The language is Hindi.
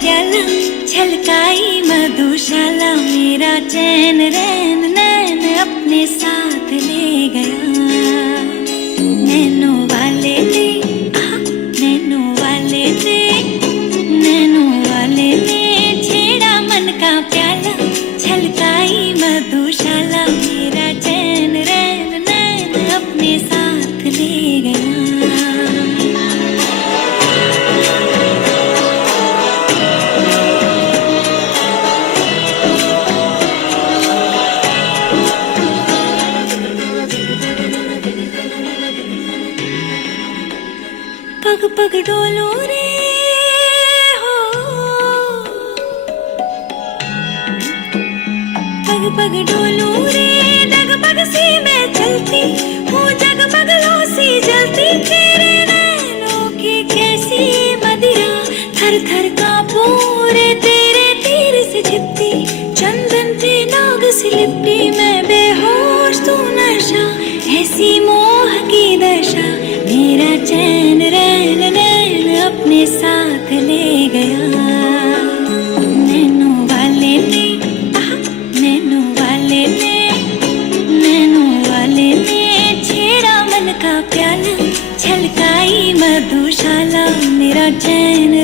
प्याला, छलकाई मधुशाला, मेरा चैन रैन नैन अपने साथ ले गया। नैनो वाले ने, नैनो वाले ने, नैनो वाले ने छेड़ा मन का प्याला, छलकाई मधुशाला, मेरा चैन रैन नैन अपने साथ ले गया। पग पग डोलो रे हो, पग पग डोलो रे, डगमग सी मैं चलती हूँ, जगमगलों सी जलती, तेरे नैनों की कैसी मदिरा, थर थर कांपू रे तेरे तीर से छिपती, चंदन पे नाग सी लिपटी, मैं बेहोश तू नशा, ऐसी मोह की दशा, मेरा चैन रैन नैन अपने साथ ले गया। नैनो वाले ने, नैनो वाले ने, नैनो वाले ने छेड़ा मन का प्याला, छलकाई मधुशाला, मेरा चैन